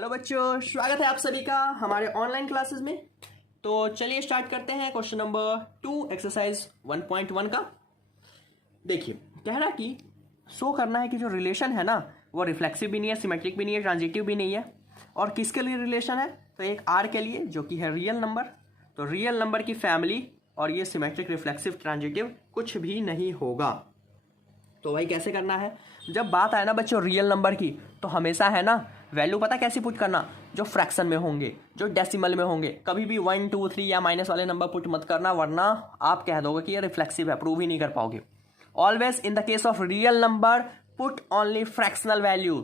Hello बच्चों, स्वागत है आप सभी का हमारे ऑनलाइन क्लासेस में। तो चलिए स्टार्ट करते हैं क्वेश्चन नंबर 2 एक्सरसाइज 1.1 का। देखिए, कह रहा कि शो करना है कि जो रिलेशन है ना वो रिफ्लेक्सिव भी नहीं है, सिमेट्रिक भी नहीं है, ट्रांजिटिव भी नहीं है। और किसके लिए रिलेशन है? तो एक आर के लिए जो कि है रियल नंबर। तो रियल नंबर की फैमिली और ये सिमेट्रिक, रिफ्लेक्सिव, ट्रांजिटिव कुछ भी नहीं होगा। तो भाई कैसे करना है? जब बात आए ना बच्चों रियल नंबर की, तो हमेशा है ना वैल्यू पता कैसे पुट करना, जो फ्रैक्शन में होंगे, जो डेसिमल में होंगे। कभी भी 1, 2, 3 या माइनस वाले नंबर पुट मत करना, वरना आप कह दोगे कि ये रिफ्लेक्सिव है, प्रूव ही नहीं कर पाओगे। Always in the case of real number put only fractional value,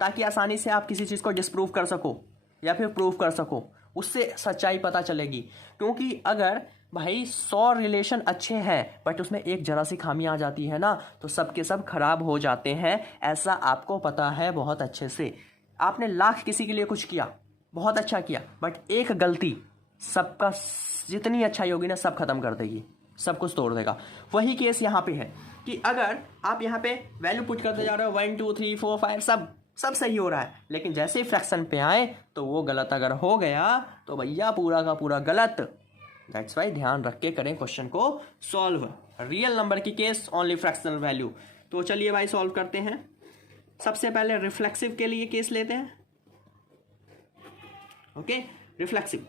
ताकि आसानी से आप किसी चीज़ को डिस्प्रूव कर सको या फिर प्रूव कर सको, उससे सच्चाई पता चलेगी। क्योंकि अगर भाई 100 रिलेशन अच्छे हैं बट उसमें एक जरा सी खामी आ जाती है ना, तो सब के सब खराब हो जाते हैं। ऐसा आपको पता है बहुत अच्छे से। आपने लाख किसी के लिए कुछ किया, बहुत अच्छा किया, बट एक गलती सबका जितनी अच्छाई होगी ना सब खत्म कर देगी, सब कुछ तोड़ देगा। वही केस यहाँ पे है कि अगर आप यहाँ पे वैल्यू पुट करते जा रहे हो 1, 2, 3, 4, 5 सब सही हो रहा है, लेकिन जैसे ही फ्रैक्शन पे आए तो वो गलत अगर हो गया तो भैया पूरा का पूरा गलत। दैट्स वाई ध्यान रख के करें क्वेश्चन को सॉल्व। रियल नंबर की केस ओनली फ्रैक्शनल वैल्यू। तो चलिए भाई सॉल्व करते हैं। सबसे पहले रिफ्लेक्सिव के लिए केस लेते हैं। ओके, रिफ्लेक्सिव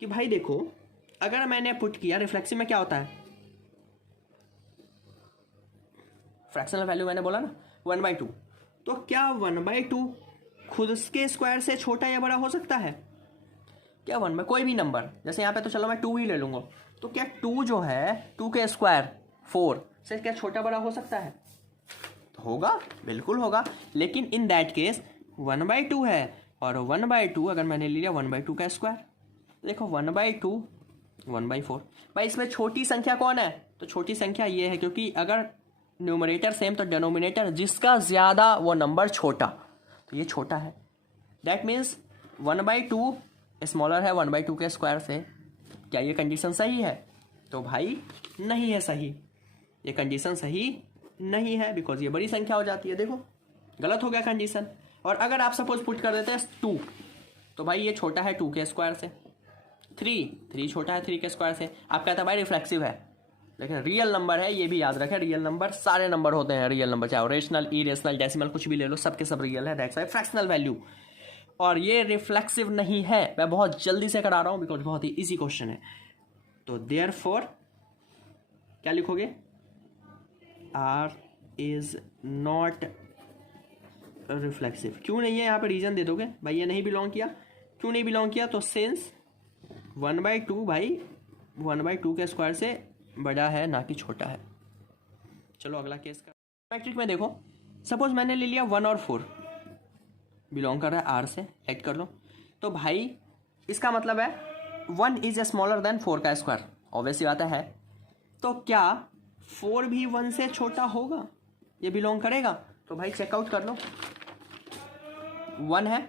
कि भाई देखो, अगर मैंने पुट किया, रिफ्लेक्सिव में क्या होता है, फ्रैक्शनल वैल्यू मैंने बोला ना 1/2, तो क्या 1/2 खुद के स्क्वायर से छोटा या बड़ा हो सकता है? क्या 1 में कोई भी नंबर, जैसे यहाँ पे तो चलो मैं 2 ही ले लूंगा, तो क्या 2 जो है 2 के स्क्वायर 4 से क्या छोटा बड़ा हो सकता है? तो होगा, बिल्कुल होगा। लेकिन इन दैट केस 1/2 है, और 1/2 अगर मैंने लिया 1/2 का स्क्वायर, देखो 1/2 1/4। भाई इसमें छोटी संख्या कौन है? तो छोटी संख्या ये है, क्योंकि अगर न्यूमरेटर सेम तो डिनोमिनेटर जिसका ज्यादा वो नंबर छोटा, तो ये छोटा है। दैट मीन्स 1/2 स्मॉलर है 1/2 के स्क्वायर से। क्या ये कंडीशन सही है? तो भाई नहीं है सही, ये कंडीशन सही नहीं है, बिकॉज ये बड़ी संख्या हो जाती है। देखो गलत हो गया कंडीशन। और अगर आप सपोज पुट कर देते हैं 2, तो भाई ये छोटा है 2 के स्क्वायर से। 3 छोटा है 3 के स्क्वायर से। आप कहते हैं भाई रिफ्लेक्सिव है, लेकिन रियल नंबर है, ये भी याद रखें। रियल नंबर सारे नंबर होते हैं रियल नंबर, चाहे रेशनल, इरेशनल, डेसिमल कुछ भी ले लो, सबके सब रियल है। That's why fractional value. और ये रिफ्लेक्सिव नहीं है। मैं बहुत जल्दी से करा रहा हूं बिकॉज बहुत ही इजी क्वेश्चन है। तो देयरफॉर क्या लिखोगे? R is not reflexive. क्यों नहीं है यहाँ पे रीजन दे दोगे भाई, ये नहीं बिलोंग किया। क्यों नहीं बिलोंग किया? तो सिंस 1/2 भाई 1/2 के स्क्वायर से बड़ा है, ना कि छोटा है। चलो अगला केस कर। मैट्रिक में देखो, सपोज मैंने ले लिया 1 और 4, बिलोंग कर रहा है आर से, राइट कर लो। तो भाई इसका मतलब है 1 इज स्मॉलर देन 4 का स्क्वायर, ऑब्वियसली बात है। तो क्या 4 भी 1 से छोटा होगा? ये बिलोंग करेगा? तो भाई चेकआउट कर लो, 1 है,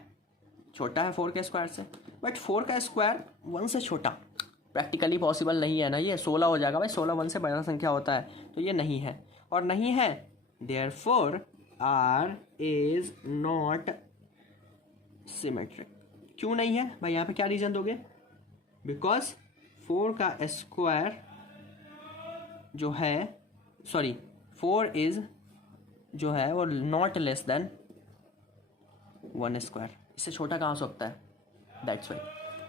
छोटा है 4 के स्क्वायर से, बट 4 का स्क्वायर 1 से छोटा प्रैक्टिकली पॉसिबल नहीं है ना। ये 16 हो जाएगा भाई, 16 1 से बड़ा संख्या होता है, तो ये नहीं है और नहीं है। Therefore R is not symmetric. क्यों नहीं है भाई? यहाँ पे क्या रीजन दोगे? बिकॉज 4 का स्क्वायर जो है, सॉरी 4 इज जो है वो नॉट लेस देन 1 स्क्वायर, इससे छोटा कहाँ हो सकता है? That's why.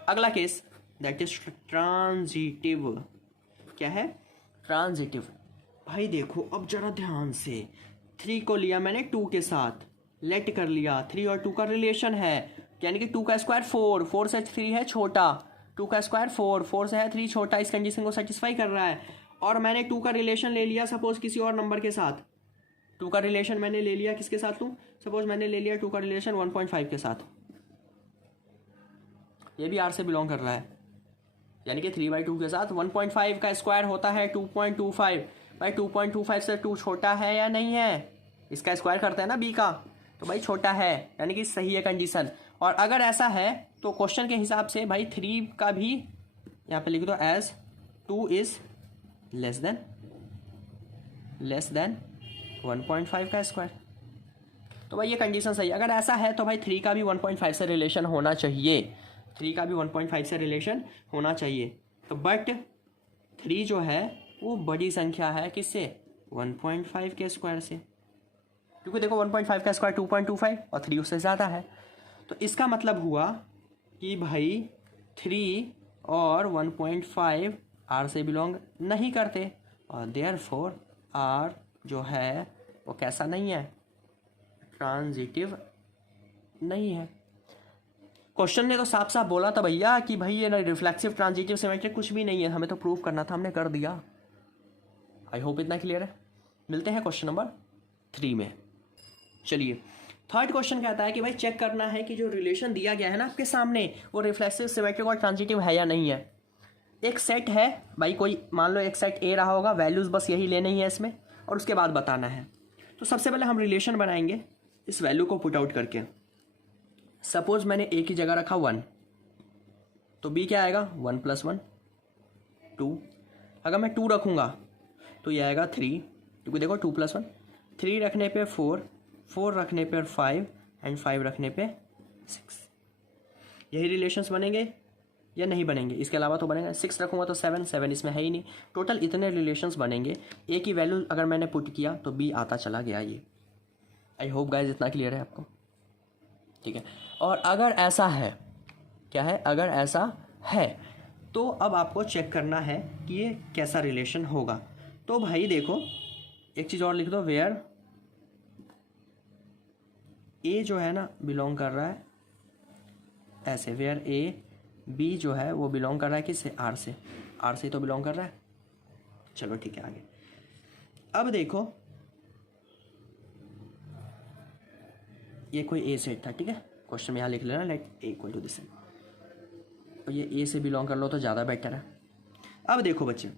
अगला केस दैट इज ट्रांजिटिव। क्या है? ट्रांजिटिव। भाई देखो अब जरा ध्यान से, 3 को लिया मैंने 2 के साथ, लेट कर लिया, 3 और 2 का रिलेशन है, यानी कि 2 का स्क्वायर 4, 4 से 3 है छोटा, 2 का स्क्वायर 4, 4 से है 3 छोटा, इस कंडीशन को सेटिस्फाई कर रहा है। और मैंने 2 का रिलेशन ले लिया सपोज किसी और नंबर के साथ। 2 का रिलेशन मैंने ले लिया किसके साथ? लूँ सपोज मैंने ले लिया 2 का रिलेशन 1.5 के साथ, ये भी आर से बिलोंग कर रहा है, यानी कि 3/2 के साथ 1.5 का स्क्वायर होता है 2.25। भाई 2.25 से 2 छोटा है या नहीं है? इसका स्क्वायर करते हैं ना बी का, तो भाई छोटा है, यानी कि सही है कंडीशन। और अगर ऐसा है तो क्वेश्चन के हिसाब से भाई 3 का भी यहाँ पे लिख दो एज 2 इज लेस देन 1.5 का स्क्वायर। तो भाई ये कंडीशन सही है। अगर ऐसा है तो भाई 3 का भी 1.5 से रिलेशन होना चाहिए, 3 का भी 1.5 से रिलेशन होना चाहिए। तो बट 3 जो है वो बड़ी संख्या है किससे, 1.5 के स्क्वायर से, क्योंकि देखो 1.5 का स्क्वायर 2.25 और 3 उससे ज़्यादा है। तो इसका मतलब हुआ कि भाई 3 और 1.5 आर से बिलोंग नहीं करते, और देयरफॉर आर जो है वो कैसा नहीं है, ट्रांजिटिव नहीं है। क्वेश्चन ने तो साफ साफ बोला था भैया कि भाई ये रिफ्लेक्सिव ट्रांजिटिव सिमेट्रिक कुछ भी नहीं है, हमें तो प्रूव करना था, हमने कर दिया। आई होप इतना क्लियर है। मिलते हैं क्वेश्चन नंबर 3 में। चलिए थर्ड क्वेश्चन कहता है कि भाई चेक करना है कि जो रिलेशन दिया गया है ना आपके सामने वो रिफ्लेक्सिव सिमेट्रिक और ट्रांजिटिव है या नहीं है। एक सेट है भाई, कोई मान लो एक सेट ए रहा होगा, वैल्यूज़ बस यही लेनी है इसमें और उसके बाद बताना है। तो सबसे पहले हम रिलेशन बनाएंगे इस वैल्यू को पुट आउट करके। सपोज मैंने ए की जगह रखा 1, तो बी क्या आएगा 1 + 1 2। अगर मैं 2 रखूँगा तो ये आएगा 3, क्योंकि देखो 2 + 1, 3 रखने पे 4, 4 रखने पर 5 एंड 5 रखने पे 6। यही रिलेशंस बनेंगे या नहीं बनेंगे, इसके अलावा तो बनेगा। 6 रखूँगा तो 7, 7 इसमें है ही नहीं। टोटल इतने रिलेशंस बनेंगे। ए की वैल्यू अगर मैंने पुट किया तो बी आता चला गया। ये आई होप गाइज इतना क्लियर है आपको, ठीक है। और अगर ऐसा है, क्या है, अगर ऐसा है तो अब आपको चेक करना है कि ये कैसा रिलेशन होगा। तो भाई देखो एक चीज़ और लिख दो, वेयर ए जो है ना बिलोंग कर रहा है ऐसे, वेयर ए बी जो है वो बिलोंग कर रहा है किससे, आर से, आर से तो बिलोंग कर रहा है। चलो ठीक है आगे। अब देखो ये कोई ए सेट था, ठीक है, क्वेश्चन में यहाँ लिख लेना let a equal to this, और ये ए से बिलोंग कर लो तो ज़्यादा बेटर है। अब देखो बच्चे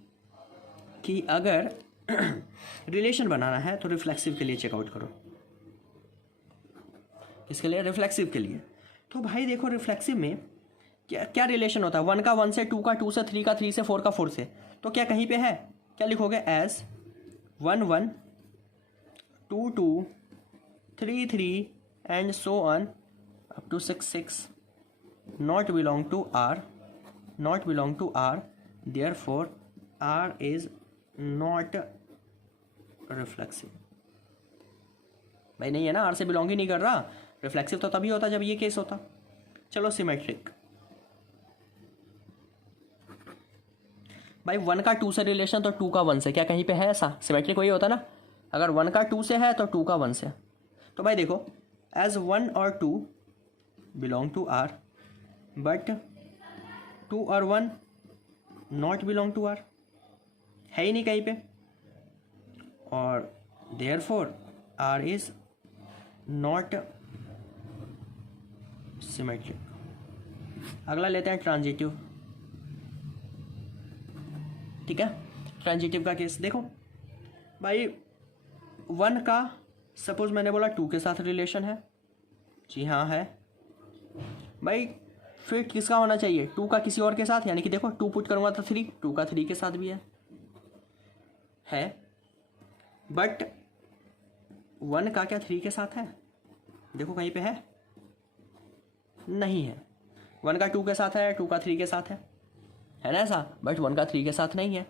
कि अगर रिलेशन बनाना है तो रिफ्लेक्सिव के लिए चेकआउट करो। किसके लिए, रिफ्लेक्सिव के लिए। तो भाई देखो रिफ्लेक्सिव में क्या क्या रिलेशन होता है, 1 का 1 से, 2 का 2 से, 3 का 3 से, 4 का 4 से। तो क्या कहीं पे है, क्या लिखोगे, as 1 1 2 2 3 3 and so on up to 6 6 not belong to R, not belong to R, therefore R is not reflexive. भाई नहीं है ना, आर से बिलोंग ही नहीं कर रहा। रिफ्लेक्सिव तो तभी होता जब ये केस होता। चलो सिमेट्रिक, भाई 1 का 2 से रिलेशन तो 2 का 1 से, क्या कहीं पे है ऐसा, सिमेट्रिक वही होता ना। अगर 1 का 2 से है तो 2 का 1 से। तो भाई देखो एज 1 और 2 बिलोंग टू आर बट 2 और 1 नॉट बिलोंग टू आर, है ही नहीं कहीं पे, और therefore R is not symmetric. अगला लेते हैं ट्रांजिटिव, ठीक है। ट्रांजिटिव का केस देखो भाई, 1 का सपोज मैंने बोला 2 के साथ रिलेशन है, जी हाँ है भाई। फिर किसका होना चाहिए, 2 का किसी और के साथ, यानी कि देखो 2 पुट करूँगा तो 3, 2 का 3 के साथ भी है। बट 1 का क्या 3 के साथ है, देखो कहीं पे है, नहीं है। 1 का 2 के साथ है, 2 का 3 के साथ है ना ऐसा, बट 1 का 3 के साथ नहीं है,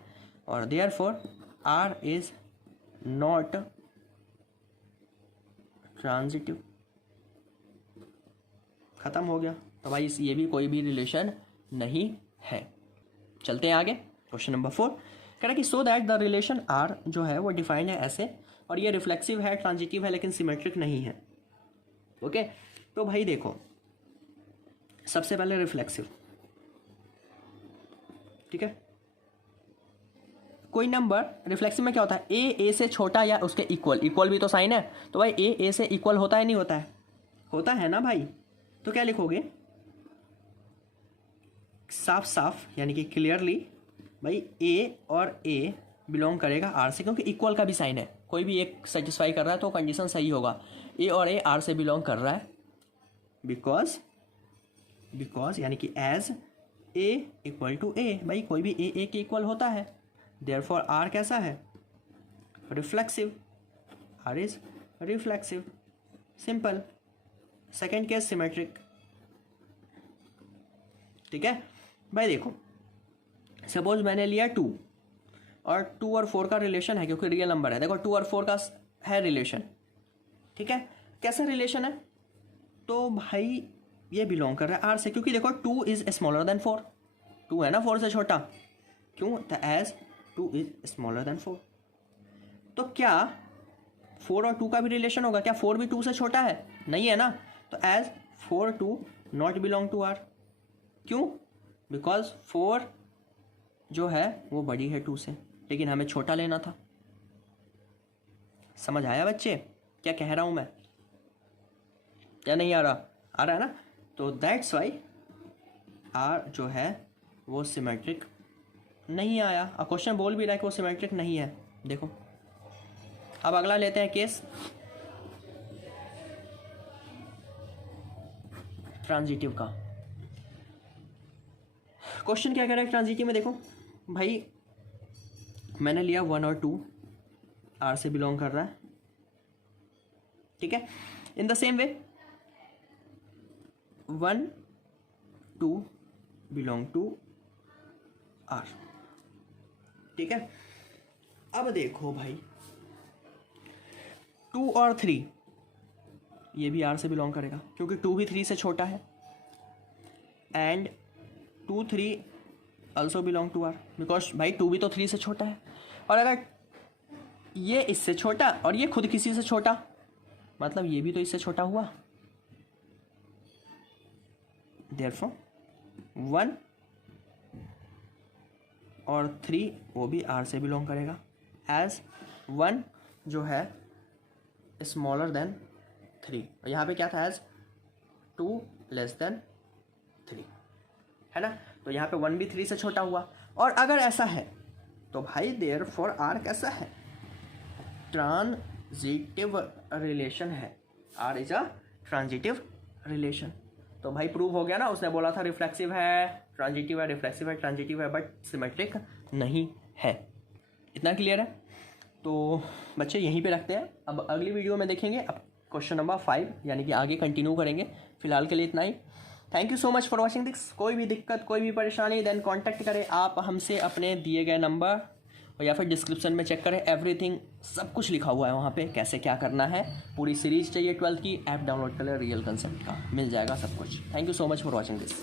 और therefore R is not transitive. खत्म हो गया। तो भाई ये भी कोई भी रिलेशन नहीं है। चलते हैं आगे, क्वेश्चन नंबर 4 कह रहा है कि so that the relation R जो है वो डिफाइंड है ऐसे, और ये रिफ्लेक्सिव है, ट्रांजिटिव है, लेकिन सिमेट्रिक नहीं है। ओके तो भाई देखो सबसे पहले रिफ्लेक्सिव, ठीक है। कोई नंबर रिफ्लेक्सिव में क्या होता है, ए से छोटा या उसके इक्वल, इक्वल भी तो साइन है, तो भाई ए से इक्वल होता है नहीं होता है, होता है ना भाई। तो क्या लिखोगे, साफ साफ यानी कि क्लियरली भाई ए और ए बिलोंग करेगा आर से, क्योंकि इक्वल का भी साइन है, कोई भी एक सेटिस्फाई कर रहा है तो कंडीशन सही होगा। ए और ए आर से बिलोंग कर रहा है, बिकॉज यानी कि एज ए इक्वल टू ए, भाई कोई भी ए के इक्वल होता है, देयरफॉर आर कैसा है, reflexive, R is reflexive. Simple. Second case symmetric. ठीक है भाई, देखो सपोज मैंने लिया 2 और 2 और 4 का रिलेशन है क्योंकि रियल नंबर है। देखो 2 और 4 का है रिलेशन। ठीक है, कैसा रिलेशन है? तो भाई ये बिलोंग कर रहा है आर से, क्योंकि देखो 2 इज स्मॉलर देन 4। 2 है ना 4 से छोटा, क्यों? तो एज 2 इज स्मॉलर देन 4। तो क्या 4 और 2 का भी रिलेशन होगा? क्या 4 भी 2 से छोटा है? नहीं है ना। तो as 4 2 not belong to R. क्यों? बिकॉज 4 जो है वो बड़ी है 2 से, लेकिन हमें छोटा लेना था। समझ आया बच्चे क्या कह रहा हूं मैं? या नहीं आ रहा? आ रहा है ना। तो दैट्स वाई आर जो है वो सिमेट्रिक नहीं आया। और क्वेश्चन बोल भी रहा है कि वो सिमेट्रिक नहीं है। देखो अब अगला लेते हैं केस ट्रांजिटिव का। क्वेश्चन क्या कह रहा है ट्रांजिटिव में? देखो भाई मैंने लिया 1 और 2 आर से बिलोंग कर रहा है। ठीक है, in the same way 1 2 belong to R. ठीक है, अब देखो भाई 2 और 3 ये भी आर से बिलोंग करेगा क्योंकि 2 भी 3 से छोटा है। And 2 3 also belong to R because भाई 2 भी तो 3 से छोटा है। और अगर ये इससे छोटा और ये खुद किसी से छोटा, मतलब ये भी तो इससे छोटा हुआ। देयरफॉर 1 और 3 वो भी आर से बिलोंग करेगा एज 1 जो है स्मॉलर देन 3। और यहाँ पे क्या था? एज 2 लेस देन 3 है ना। तो यहाँ पे 1 भी 3 से छोटा हुआ। और अगर ऐसा है तो भाई देयरफॉर आर कैसा है? ट्रांजिटिव रिलेशन है। R is a transitive relation. तो भाई प्रूव हो गया ना। उसने बोला था रिफ्लेक्सिव है, ट्रांजिटिव है, रिफ्लेक्सिव है, ट्रांजिटिव है, बट सिमेट्रिक नहीं है। इतना क्लियर है? तो बच्चे यहीं पे रखते हैं। अब अगली वीडियो में देखेंगे अब क्वेश्चन नंबर 5, यानी कि आगे कंटिन्यू करेंगे। फिलहाल के लिए इतना ही। Thank you so much for watching this. कोई भी दिक्कत, कोई भी परेशानी, देन कॉन्टैक्ट करें आप हमसे अपने दिए गए नंबर, और या फिर डिस्क्रिप्शन में चेक करें। एवरीथिंग सब कुछ लिखा हुआ है वहाँ पे, कैसे क्या करना है। पूरी सीरीज चाहिए 12th की, ऐप डाउनलोड कर ले, रियल कंसेप्ट का मिल जाएगा सब कुछ। Thank you so much for watching this.